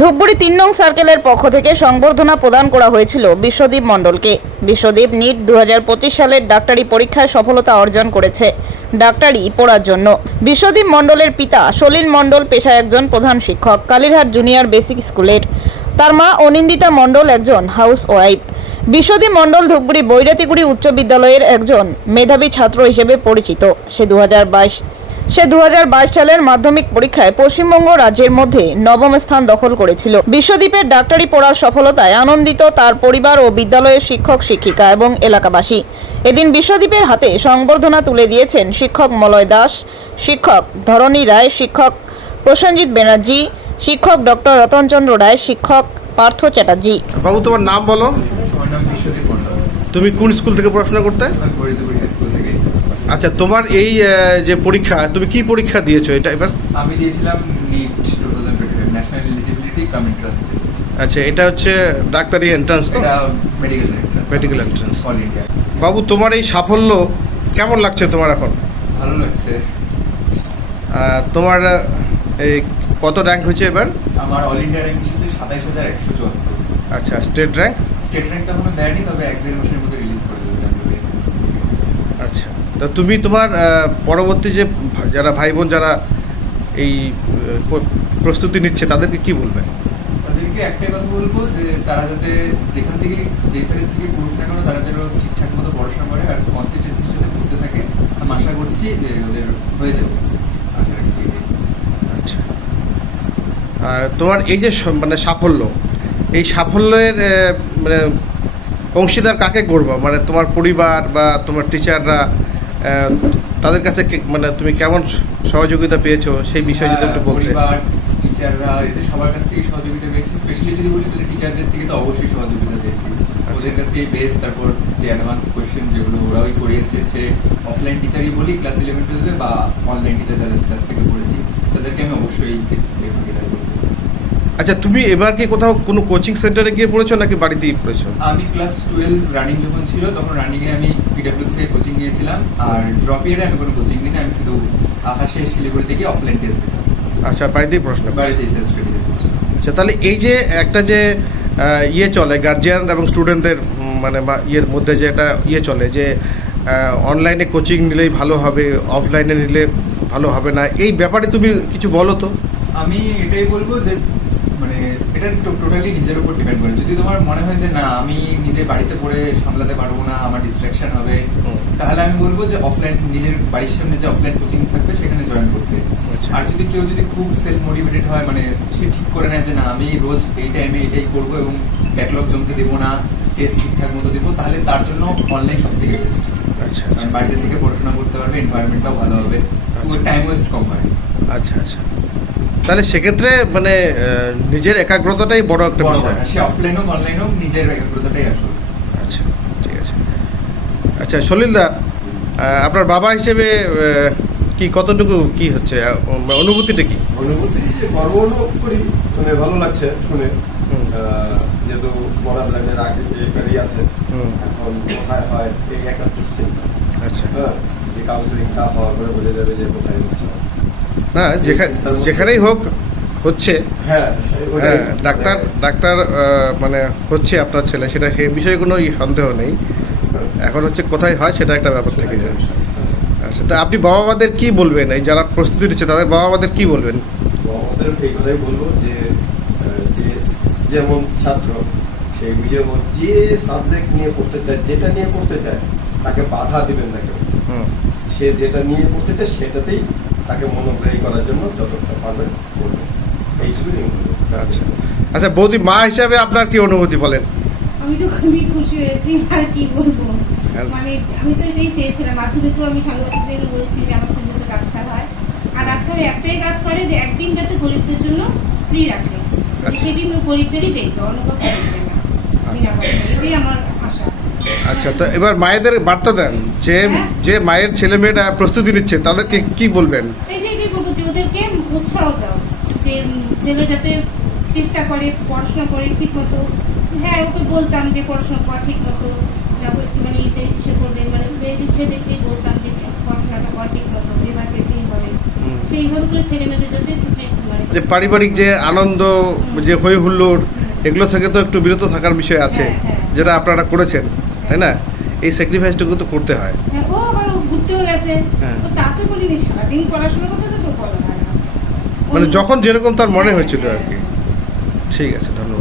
ধূপগুড়ি তিন নং সার্কেলের পক্ষ থেকে সংবর্ধনা প্রদান করা হয়েছিল বিশ্বদীপ মণ্ডলকে। বিশ্বদীপ নিট দু হাজার পঁচিশ সালের ডাক্তারি পরীক্ষায় সফলতা অর্জন করেছে ডাক্তারি পড়ার জন্য। বিশ্বদীপ মণ্ডলের পিতা সলিল মণ্ডল পেশায় একজন প্রধান শিক্ষক, কালীরহাট জুনিয়র বেসিক স্কুলের। তার মা অনিন্দিতা মণ্ডল একজন হাউস ওয়াইফ বিশ্বদীপ মণ্ডল ধূপগুড়ি বৈরাতিগুড়ি উচ্চ বিদ্যালয়ের একজন মেধাবী ছাত্র হিসেবে পরিচিত। সে দু হাজার বাইশ সে দুহাজার বাইশ সালের মাধ্যমিক পরীক্ষায় পশ্চিমবঙ্গ রাজ্যের মধ্যে নবম স্থান দখল করেছিল। বিশ্বদ্বীপের ডাক্তারি পড়ার সফলতায় আনন্দিত তার পরিবার ও বিদ্যালয়ের শিক্ষক শিক্ষিকা এবং এলাকাবাসী। এদিন বিশ্বদ্বীপের হাতে সংবর্ধনা তুলে দিয়েছেন শিক্ষক মলয় দাস শিক্ষক ধরণী রায় শিক্ষক প্রসেনজিৎ ব্যানার্জি শিক্ষক ডক্টর রতনচন্দ্র রায় শিক্ষক পার্থ চ্যাটার্জি। বাবু তোমার নাম বলো। তুমি কোন স্কুল থেকে পড়াশোনা করতে আমি বরিদুপুর হাই স্কুল থেকে এইচএস আচ্ছা তোমার এই যে পরীক্ষা তুমি কি পরীক্ষা দিয়েছ এটা এবার? আমি দিয়েছিলাম NEET national eligibility cum entrance আচ্ছা এটা হচ্ছে ডাক্তারি এন্ট্রান্স তো? মেডিকেল এন্ট্রান্স অল ইন্ডিয়া বাবু তোমার এই সাফল্য কেমন লাগছে তোমার এখন? ভালো লাগছে। তোমার এই কত র্যাঙ্ক হয়েছে এবার? আমার অল ইন্ডিয়া র্যাঙ্ক এসেছে সাতাইশ হাজার একশো চুয়াত্তর। আচ্ছা স্টেট র্যাঙ্ক স্টেট র্যাঙ্ক তো এখনও দেয়নি তবে এক দেড় মাসের মধ্যে রিলিজ করে দেবে। আচ্ছা। তা তুমি তোমার পরবর্তী যে যারা ভাই বোন যারা এই প্রস্তুতি নিচ্ছে তাদেরকে কি বলবে? তাদেরকে একটাই কথা বলব যে তারা যাতে যেখান থেকে যে সাইড থেকে পড়ুক না কেন তারা যেন ঠিকঠাক মতো পড়াশোনা করে আর কনসিস্টেন্সির সাথে পড়তে থাকে আমি আশা করছি যে ওদের হয়ে যাবে। আশা রাখছি আচ্ছা। আর তোমার এই যে মানে সাফল্য এই সাফল্যের মানে অংশীদার কাকে করব মানে তোমার পরিবার বা তোমার টিচাররা তাদের কাছে মানে তুমি কেমন সহযোগিতা পেয়েছ সেই বিষয়ে যদি একটু বলতে। টিচাররা এদের সবার কাছ থেকে সহযোগিতা পেয়েছি। স্পেশালি যদি বলি তাহলে টিচারদের থেকে তো অবশ্যই সহযোগিতা পেয়েছি। আচ্ছা। ওদের কাছে বেস তারপর যে অ্যাডভান্স কোয়েশ্চেন যেগুলো ওরাই করিয়েছে সে অফলাইন টিচারই বলি ক্লাস ইলেভেন টুয়েলভে বা অনলাইন টিচার যাদের কাছ থেকে পড়েছি তাদেরকে আমি অবশ্যই ভাগিদার আচ্ছা তুমি এবার কি কোথাও কোনো কোচিং সেন্টারে গিয়ে পড়েছো নাকি বাড়িতেই পড়েছো? আমি ক্লাস টুয়েলভ রানিং যখন ছিল তখন রানিংয়ে আমি পিডাব্লিউ থেকে কোচিং নিয়েছিলাম। আর ড্রপ ইয়ারে আমি কোনো কোচিং নিই না, আমি শুধু আকাশে শিলিগুড়ি থেকে অফলাইন টেস্ট দিতাম। আচ্ছা বাড়িতেই পড়াশোনা করছ। বাড়িতে সেলফ স্টাডি আচ্ছা তাহলে এই যে একটা যে ইয়ে চলে গার্জিয়ান এবং স্টুডেন্টদের মানে ইয়ের মধ্যে যে একটা ইয়ে চলে যে অনলাইনে কোচিং নিলেই ভালো হবে অফলাইনে নিলে ভালো হবে না এই ব্যাপারে তুমি কিছু বলো তো। আমি এটাই বলব যে এটা টোটালি নিজের উপর ডিপেন্ড করে। যদি তোমার মনে হয় যে না আমি নিজে বাড়িতে পড়ে সামলাতে পারব না আমার ডিস্ট্রাকশন হবে তাহলে আমি বলব যে অফলাইন নিজের বাড়ির সামনে যে অফলাইন কোচিং থাকবে সেখানে জয়েন করতে। আচ্ছা। আর যদি কেউ যদি খুব সেলফ মোটিভেটেড হয় মানে সে ঠিক করে নেয় যে না আমি রোজ এই টাইমে এটাই করব এবং ব্যাকলগ জমতে দেবো না টেস্ট ঠিকঠাক মতো দেবো তাহলে তার জন্য অনলাইন সব থেকে বেস্ট আচ্ছা আচ্ছা। বাড়িতে থেকে পড়াশোনা করতে পারবে এনভায়রনমেন্টটাও ভালো হবে। আচ্ছা। টাইম ওয়েস্ট কম হয়। আচ্ছা আচ্ছা। তাহলে সেক্ষেত্রে মানে নিজের একাগ্রতাটাই বড় একটা বিষয়। সে অফলাইন হোক অনলাইন হোক নিজের একাগ্রতাটাই আসল। আচ্ছা ঠিক আছে। আচ্ছা সলিলদা আপনার বাবা হিসেবে কি কতটুকু কি হচ্ছে? অনুভূতিটা কি? অনুভূতি যে গর্ব অনুভব করি মানে ভালো লাগছে শুনে। যেহেতু বর্ডার লাইনের আগে যে গাড়ি আছে এখন কোথায় হয় এই একটা দুশ্চিন্তা আচ্ছা। হ্যাঁ যে কাউন্সিলিংটা হওয়ার পরে বোঝা যাবে যে কোথায় হচ্ছে। না যেখানে যেখানেই হোক হচ্ছে। হ্যাঁ হ্যাঁ ডাক্তার ডাক্তার মানে হচ্ছে আপনার ছেলে সেটা সেই বিষয়ে কোনো সন্দেহ নেই। এখন হচ্ছে কোথায় হয় সেটা একটা ব্যাপার থেকে যায়। আচ্ছা তা আপনি বাবা মাদের কী বলবেন? এই যারা প্রস্তুতি নিচ্ছে তাদের বাবা মাদের কী বলবেন? তো আমাদের এই কথাই বলব যে যে যেমন ছাত্র সে মন- যে সাবজেক্ট নিয়ে পড়তে চায় যেটা নিয়ে পড়তে চায় তাকে বাধা দিবেন না কেউ। হুম। সে যেটা নিয়ে পড়তে চায় সেটাতেই তাকে মনোগ্রাহী করার জন্য যতটা পারবেন করবেন। এইটুকুই আমি আচ্ছা। আচ্ছা বৌদি মা হিসাবে আপনার কি অনুভূতি বলেন? আমি তো খুবই খুশি হয়েছি আর কি বলব? মানে আমি তো এটাই চেয়েছিলাম মাধ্যমিকেও আমি সাংবাদিকদের বলেছি যে আমার ছেলে তো ডাক্তার হয়। আর ডাক্তার একটাই কাজ করে যে একদিন যাতে গরিবদের জন্য ফ্রি রাখে। আচ্ছা। সেদিন ওই গরিবদেরই দেখবে অন্য কথা দেখবে না। এটাই আমার আচ্ছা তো এবার মায়েদের বার্তা দেন যে। যে মায়ের ছেলে মেয়েরা প্রস্তুতি নিচ্ছে তাদেরকে কি বলবেন এই যে এটাই বলব যে ওদেরকে উৎসাহ দাও যে ছেলে যাতে চেষ্টা করে পড়াশোনা করে ঠিক মতো হ্যাঁ ওকে বলতাম যে পড়াশোনা কর ঠিক মতো একটুখানি ইতে ইচ্ছে করবে মানে ইচ্ছে দেখলেই বলতাম যে পড়াশোনাটা কর ঠিক মতো এবার দেখতেই হবে। সেইভাবে করে ছেলে মেয়েদের যাতে মানে যে পারিবারিক যে আনন্দ যে হই হুল্লোড় এগুলো থেকে তো একটু বিরত থাকার বিষয় আছে হ্যাঁ, হ্যাঁ। যেটা আপনারা করেছেন তাই না? এই স্যাক্রিফাইসটুকু তো করতে হয়। হ্যাঁ, ও আবার ঘুরতেও গেছে। হ্যাঁ। তাতে বলিনি সারাদিন পড়াশোনা করতে তো বলা মানে যখন যেরকম তার মনে হ্যাঁ, হয়েছিল হ্যাঁ, আর কি। ঠিক আছে ধন্যবাদ।